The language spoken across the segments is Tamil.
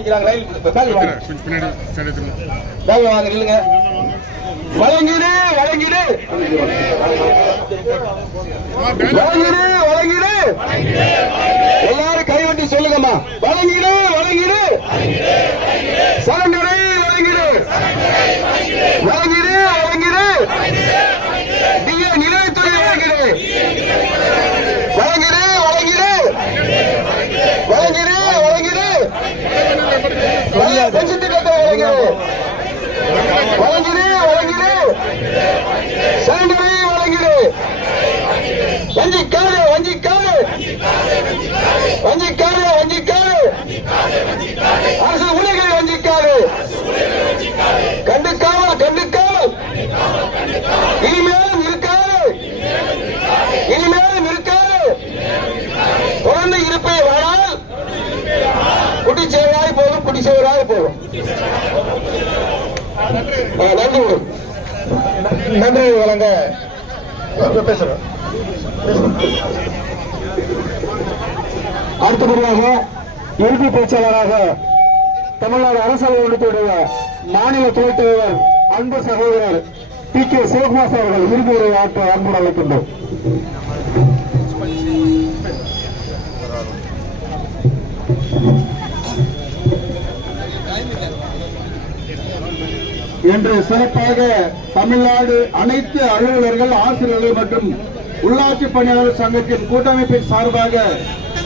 பேக் வாங்க. வழங்கிடு வழங்கிடு. வழங்கிடு வழங்கிடு. எல்லாரும் கைவண்டி சொல்லுங்கம்மா. வழங்கிடு வழங்கிடு. சரண்டரை வழங்கிடு வழங்கிடு வழங்கிடு டிஏ நிலையத்துறை வழங்கிடு வழங்கிடு வழங்கிடு வழங்கிடு வழங்கிடு பென்ஷன் திட்டத்தை வழங்கிடு வழங்கிடு வழங்கிடு சரண்டரை வழங்கிடு வஞ்சிக்காரு வஞ்சிக்காரு வஞ்சிக்காரு வஞ்சிக்காரு அரசு ஊழியர்களை வஞ்சிக்காரு கண்டுக்காமல் கண்டுக்காமல் இனிமேலும் இருக்காது இனிமேலும் இருக்காது தொடர்ந்து இருப்பை வாழால் குட்டி சேவராய் போகும் குட்டி சேவராய் போகும் நன்றி நன்றி வழங்க பேசுறேன் அடுத்தபடியாக இறுதி பேச்சாளராக தமிழ்நாடு அரசு அலுவலகத்துடைய மாநில துணைத் தலைவர் அன்பு சகோதரர் பி கே சிவகுமார் அவர்கள் இறுதி உரை ஆற்ற அன்புடன் அழைக்கின்றோம். இன்று சிறப்பாக தமிழ்நாடு அனைத்து அலுவலர்கள் ஆசிரியர்கள் மற்றும் உள்ளாட்சி பணியாளர் சங்கத்தின் கூட்டமைப்பின் சார்பாக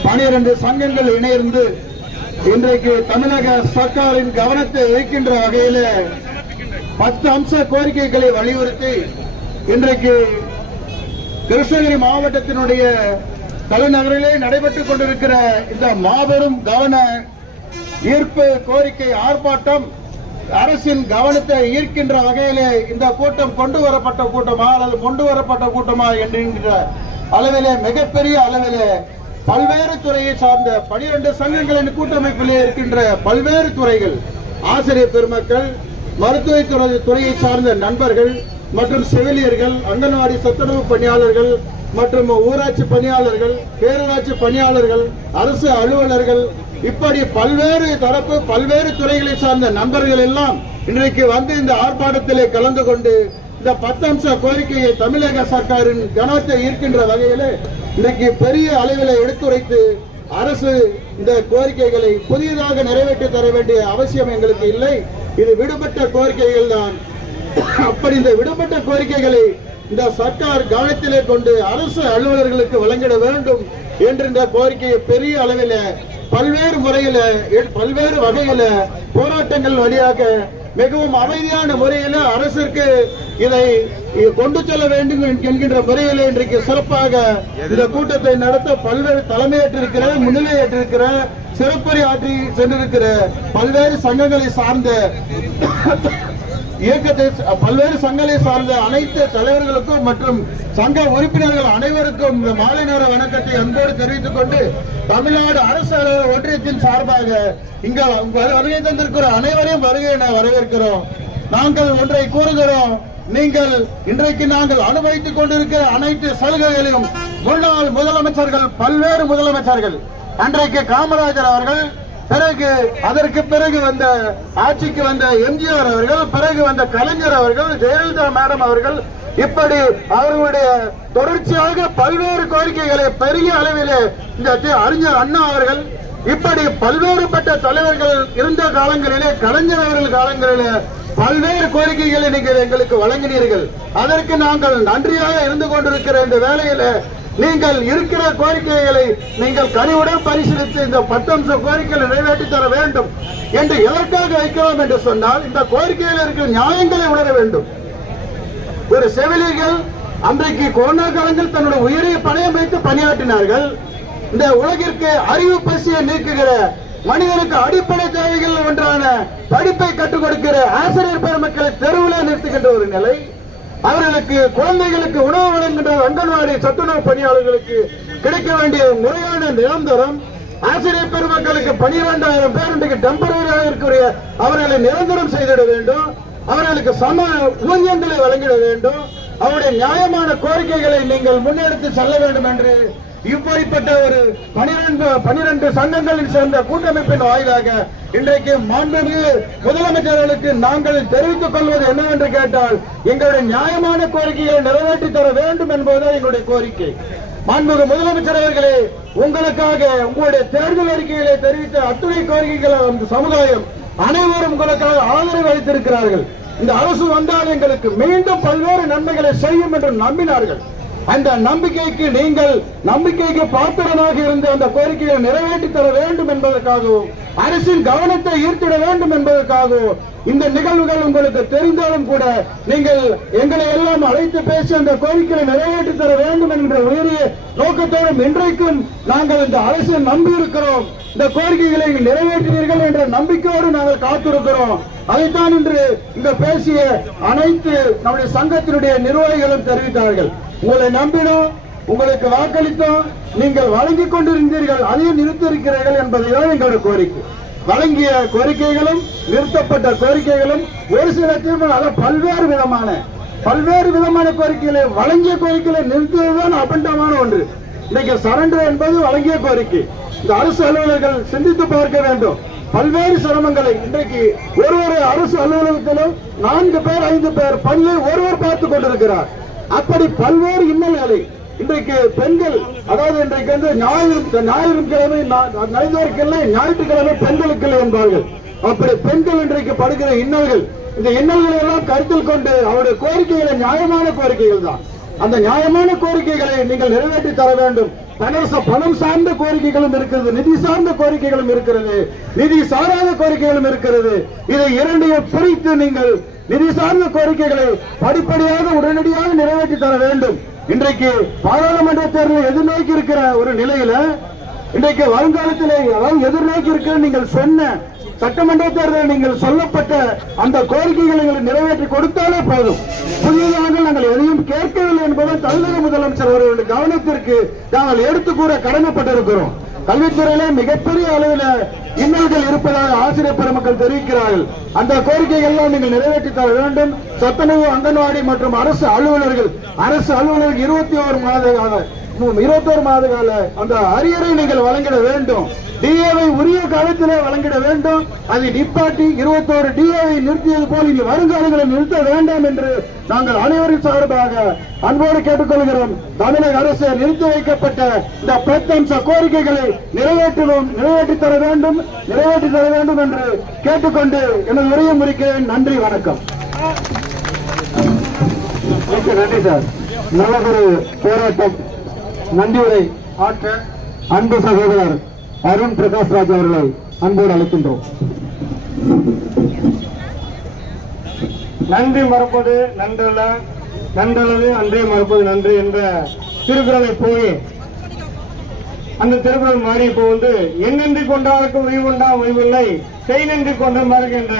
பனிரெண்டு சங்கங்கள் இணைந்து இன்றைக்கு தமிழக சர்க்காரின் கவனத்தை ஈர்க்கின்ற வகையில் பத்து அம்ச கோரிக்கைகளை வலியுறுத்தி இன்றைக்கு கிருஷ்ணகிரி மாவட்டத்தினுடைய தலைநகரிலே நடைபெற்றுக் கொண்டிருக்கிற இந்த மாபெரும் கவன ஈர்ப்பு கோரிக்கை ஆர்ப்பாட்டம் அரசின் கவனத்தை ஈர்க்கின்ற வகையிலே இந்த கூட்டம் கொண்டு வரப்பட்ட கூட்டமா அல்லது கொண்டு வரப்பட்ட கூட்டமா என்கின்ற அளவிலே மிகப்பெரிய அளவிலே பல்வேறு துறையை சார்ந்த பனிரெண்டு சங்கங்களின் கூட்டமைப்பிலே இருக்கின்ற பல்வேறு துறைகள் ஆசிரியர் பெருமக்கள் மருத்துவத்துறை துறையை சார்ந்த நண்பர்கள் மற்றும் செவிலியர்கள் அங்கன்வாடி சத்துணவு பணியாளர்கள் மற்றும் ஊராட்சி பணியாளர்கள் பேரூராட்சி பணியாளர்கள் அரசு அலுவலர்கள் இப்படி பல்வேறு தரப்பு பல்வேறு துறைகளை சார்ந்த நண்பர்கள் எல்லாம் இன்றைக்கு வந்து இந்த ஆர்ப்பாட்டத்திலே கலந்து கொண்டு இந்த பத்தம்ச கோரிக்கையை தமிழக சர்க்காரின் கவனத்தை ஈர்க்கின்ற வகையிலே இன்றைக்கு பெரிய அளவில் எடுத்துரைத்து அரசு இந்த கோரிக்கைகளை புதியதாக நிறைவேற்றி தர வேண்டிய அவசியம் எங்களுக்கு இல்லை. இது விடுபட்ட கோரிக்கைகள் தான் அப்படி இந்த விடுபட்ட கோரிக்கைகளை இந்த சர்க்கார் கவனத்திலே கொண்டு அரசு அலுவலர்களுக்கு வழங்கிட வேண்டும் என்ற இந்த கோரிக்கையை பெரிய அளவில் பல்வேறு முறையில பல்வேறு வகையில போராட்டங்கள் வழியாக மிகவும் அமைதியான முறையில அரசிற்கு இதை கொண்டு செல்ல வேண்டும் என்கின்ற முறையில் இன்றைக்கு சிறப்பாக இந்த கூட்டத்தை நடத்த பல்வேறு தலைமையேற்றிருக்கிற முன்னிலையேற்றிருக்கிற சிறப்புரை ஆற்றி சென்றிருக்கிற பல்வேறு சங்கங்களை சார்ந்த இயக்கத்தை பல்வேறு சங்கங்களை சார்ந்த அனைத்து தலைவர்களுக்கும் மற்றும் சங்க உறுப்பினர்கள் அனைவருக்கும் இந்த மாலை நேர வணக்கத்தை அன்போடு தெரிவித்துக் கொண்டு தமிழ்நாடு அரசு ஒன்றியத்தின் சார்பாக இங்க வருகை தந்திருக்கிற அனைவரையும் வருகை என வரவேற்கிறோம். நாங்கள் ஒன்றை கூறுகிறோம். நீங்கள் இன்றைக்கு நாங்கள் அனுபவித்துக் கொண்டிருக்கிற அனைத்து சலுகைகளையும் முன்னாள் முதலமைச்சர்கள் பல்வேறு முதலமைச்சர்கள் அன்றைக்கு காமராஜர் அவர்கள் பிறகு அதற்கு பிறகு வந்த ஆட்சிக்கு வந்த எம்ஜிஆர் அவர்கள் பிறகு வந்த கலைஞர் அவர்கள் ஜெயலலிதா மேடம் அவர்கள் இப்படி அவர்களுடைய தொடர்ச்சியாக பல்வேறு கோரிக்கைகளை பெரிய அளவிலே இந்த அறிஞர் அண்ணா அவர்கள் இப்படி பல்வேறுபட்ட தலைவர்கள் இருந்த காலங்களிலே கலைஞர் அவர்கள் காலங்களிலே பல்வேறு கோரிக்கைகளை நீங்கள் எங்களுக்கு வழங்கினீர்கள். அதற்கு நாங்கள் நன்றியாக இருந்து கொண்டிருக்கிற இந்த வேலையில நீங்கள் இருக்கிற கோரிக்கைகளை நீங்கள் கனிவுடன் பரிசீலித்து இந்த பத்தம்ச கோரிக்கைகளை நிறைவேற்றி தர வேண்டும் என்று எதற்காக வைக்கிறோம் என்று சொன்னால் இந்த கோரிக்கையில் இருக்கிற நியாயங்களை உணர வேண்டும். ஒரு செவிலியர்கள் அன்றைக்கு கொரோனா காலங்கள் தன்னுடைய உயிரை பணயம் வைத்து பணியாற்றினார்கள். இந்த உலகிற்கு அறிவு பசியை நீக்குகிற மனிதனுக்கு அடிப்படை தேவைகள் ஒன்றான படிப்பை கற்றுக் கொடுக்கிற ஆசிரியர் பெருமக்களை தெருவில் நிறுத்துகின்ற ஒரு நிலை. அவர்களுக்கு குழந்தைகளுக்கு உணவு வழங்குகின்ற அங்கன்வாடி சத்துணவு பணியாளர்களுக்கு கிடைக்க வேண்டிய முறையான நிரந்தரம் ஆசிரியர் பெருமக்களுக்கு பனிரெண்டாயிரம் பேர் இன்றைக்கு டெம்பரரியாக இருக்கிற அவர்களை நிரந்தரம் செய்திட வேண்டும். அவர்களுக்கு சம ஊதியங்களை வழங்கிட வேண்டும். அவருடைய நியாயமான கோரிக்கைகளை நீங்கள் முன்னெடுத்து செல்ல வேண்டும் என்று இப்படிப்பட்ட ஒரு பனிரெண்டு பனிரெண்டு சங்கங்களில் சேர்ந்த கூட்டமைப்பின் வாயிலாக இன்றைக்கு மாண்புமிகு முதலமைச்சர்களுக்கு நாங்கள் தெரிவித்துக் கொள்வது என்னவென்று கேட்டால் எங்களுடைய நியாயமான கோரிக்கையை நிறைவேற்றி தர வேண்டும் என்பதுதான் எங்களுடைய கோரிக்கை. மாண்புமிகு முதலமைச்சர் அவர்களே உங்களுக்காக உங்களுடைய தேர்தல் அறிக்கைகளை தெரிவித்த அத்துணை கோரிக்கைகளை அந்த சமுதாயம் அனைவரும் உங்களுக்காக ஆதரவு அளித்திருக்கிறார்கள். இந்த அரசு வந்தால் எங்களுக்கு மீண்டும் பல்வேறு நன்மைகளை செய்யும் என்று நம்பினார்கள். அந்த நம்பிக்கைக்கு நீங்கள் நம்பிக்கைக்கு பாத்திரமாக இருந்து அந்த கோரிக்கையை நிறைவேற்றி தர வேண்டும் என்பதற்காகவும் அரசின் கவனத்தை ஈர்த்திட வேண்டும் என்பதற்காகவும் இந்த நிகழ்வுகள் உங்களுக்கு தெரிந்தாலும் கூட நீங்கள் எங்களை எல்லாம் அழைத்து பேசி அந்த கோரிக்கையை நிறைவேற்றி தர வேண்டும் என்ற உயரிய நோக்கத்தோடும் இன்றைக்கும் நாங்கள் இந்த அரசை நம்பி இருக்கிறோம் இந்த கோரிக்கைகளை நிறைவேற்றுவீர்கள் என்ற நம்பிக்கையோடு நாங்கள் காத்திருக்கிறோம். அதைத்தான் இன்று இங்க பேசிய அனைத்து நம்முடைய சங்கத்தினுடைய நிர்வாகிகளும் தெரிவித்தார்கள். உங்களை நம்பினோம் உங்களுக்கு வாக்களித்தோம் நீங்கள் வழங்கிக் கொண்டிருந்தீர்கள் அதையும் நிறுத்திருக்கிறீர்கள் என்பதுதான் எங்களுடைய கோரிக்கை. வழங்கிய கோரிக்கைகளும் நிறுத்தப்பட்ட கோரிக்கைகளும் ஒரு சில தீர்மானம் பல்வேறு விதமான பல்வேறு விதமான கோரிக்கைகளை வழங்கிய கோரிக்கைகளை நிறுத்துவதுதான் அபண்டமான ஒன்று. இன்னைக்கு சரண்டர் என்பது வழங்கிய கோரிக்கை. இந்த அரசு அலுவலர்கள் சிந்தித்து பார்க்க வேண்டும். பல்வேறு சிரமங்களை இன்றைக்கு ஒரு ஒரு அரசு அலுவலகத்திலும் நான்கு பேர் ஐந்து பேர் பணியை ஒருவர் பார்த்துக் கொண்டிருக்கிறார். அப்படி பல்வேறு இன்னல்களை இன்றைக்கு பெண்கள் அதாவது இன்றைக்கு வந்து ஞாயிறு ஞாயிற்றுக்கிழமை இல்லை ஞாயிற்றுக்கிழமை பெண்களுக்கு இல்லை என்பார்கள். அப்படி பெண்கள் இன்றைக்கு படுகிற இன்னல்கள் இந்த இன்னல்களை எல்லாம் கருத்தில் கொண்டு அவருடைய கோரிக்கைகளை நியாயமான கோரிக்கைகள் தான். அந்த நியாயமான கோரிக்கைகளை நீங்கள் நிறைவேற்றி தர வேண்டும். பணம் பணம் சார்ந்த கோரிக்கைகளும் இருக்கிறது நிதி சார்ந்த கோரிக்கைகளும் இருக்கிறது நிதி சாராத கோரிக்கைகளும் இருக்கிறது. இதை இரண்டையும் பிரித்து நீங்கள் நிதி சார்ந்த கோரிக்கைகளை படிப்படியாக உடனடியாக நிறைவேற்றி தர வேண்டும். இன்றைக்கு பாராளுமன்ற தேர்தலை எதிர்நோக்கி இருக்கிற ஒரு நிலையில இன்றைக்கு வருங்காலத்திலே அதாவது எதிர்நோக்கி இருக்கிற நீங்கள் சொன்ன சட்டமன்ற தேர்தலில் நீங்கள் சொல்லப்பட்ட அந்த கோரிக்கைகளை நீங்கள் நிறைவேற்றி கொடுத்தாலே போதும். புதியதாக நாங்கள் எதையும் கேட்கவில்லை என்பதை தமிழக முதலமைச்சர் அவர்களுடைய கவனத்திற்கு நாங்கள் எடுத்து கூற கடமைப்பட்டிருக்கிறோம். கல்வித்துறையிலே மிகப்பெரிய அளவில் இன்னல்கள் இருப்பதாக ஆசிரியர் பெருமக்கள் தெரிவிக்கிறார்கள். அந்த கோரிக்கைகள் நீங்கள் நிறைவேற்றி தர வேண்டும். சத்துணவு அங்கன்வாடி மற்றும் அரசு அலுவலர்கள் அரசு அலுவலர்கள் இருபத்தி ஒரு மாத இருபத்தோரு மாத கால அந்த அரியரை நீங்கள் வழங்கிட வேண்டும். டிஏவை உரிய காலத்திலே வழங்கிட வேண்டும். அதை நிப்பாட்டி இருபத்தோரு டிஏவை நிறுத்தியது போல் இனி வருங்காலங்களை நிறுத்த வேண்டாம் என்று நாங்கள் அனைவரின் சார்பாக அன்போடு கேட்டுக்கொள்கிறோம். தமிழக அரசு நிறுத்தி வைக்கப்பட்ட இந்த பத்தம்ச கோரிக்கைகளை நிறைவேற்றணும் நிறைவேற்றி தர வேண்டும். நிறைவேற்றி தர வேண்டும் என்று கேட்டுக்கொண்டு எனது உரையை முடிக்கிறேன். நன்றி வணக்கம். நன்றி சார். நல்ல ஒரு போராட்டம். நன்றி உரை ஆற்ற அன்பு சகோதரர் அருண் பிரகாஷ் ராஜ் அவர்களை அன்போடு அழைக்கின்றோம். நன்றி மறப்பது நன்றல்ல. நன்றல்லது அன்றே மறப்பது நன்று என்ற திருக்குறளை போய் அந்த திருக்குறள் மாறி இப்போ வந்து எண்ணென்றி கொண்டாருக்கு உய்வுண்டா உய்வில்லை செய் நன்றி கொண்டாருக்கு என்ற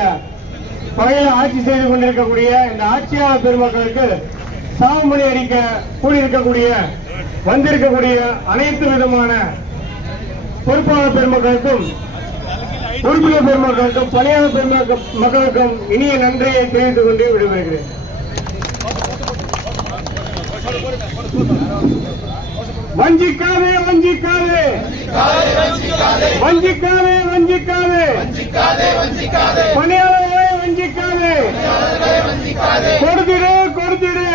வகையில் ஆட்சி செய்து கொண்டிருக்கக்கூடிய இந்த ஆட்சியாளர் பெருமக்களுக்கு சாவுமணி அடிக்க கூடியிருக்கக்கூடிய வந்திருக்கக்கூடிய அனைத்து விதமான பொறுப்பாளர் பெருமக்களுக்கும் உறுப்பினர் பெருமக்களுக்கும் பணியாளர் பெருமக்கள் மக்களுக்கும் இனிய நன்றியை தெரிவித்துக் கொண்டே விடைபெறுகிறேன். வஞ்சிக்காதே வஞ்சிக்காதே! வஞ்சிக்காதே வஞ்சிக்காதே! பணியாளர்களை வஞ்சிக்காதே! கொடுத்திடு கொடுத்திடு!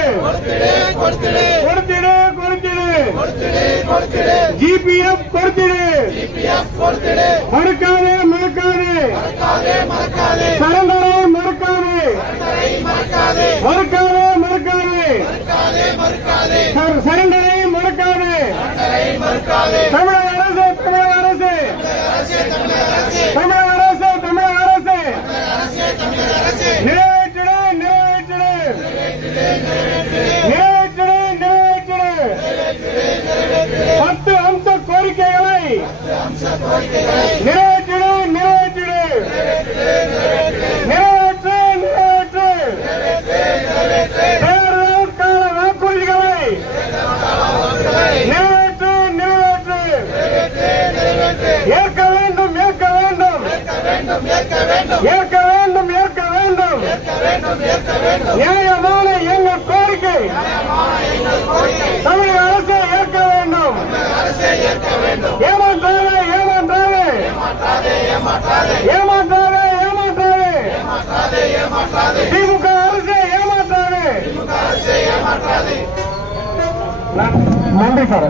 கொடுத்திடு கொடுத்திடு! ஜிபிஎஃப் கொடுத்துடு. மறுக்காதே மறுக்காதே. சரண்டரை மறுக்காதே. மறுக்காதே மறுக்காதே. சர- சரண்டரை மறுக்காதே. தமிழக அரசு தமிழக நிறைவேற்றிடு நிறைவேற்றிடு நிறைவேற்று நிறைவேற்று. தேர்தல் கால வாக்குறுதிகளை நிறைவேற்று நிறைவேற்று. ஏற்க வேண்டும் ஏற்க வேண்டும். ஏற்க வேண்டும் ஏற்க வேண்டும். நியாயமான எங்கள் கோரிக்கை தமிழக அரசை ஏற்க வேண்டும். வேண்டும் ஏமாற்றாதே. ஏமாற்றாதே திமுக அரசே ஏமாற்றாதே. நன்றி சார்.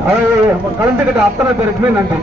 கலந்துகிட்ட அத்தனை பேருக்குமே நன்றி.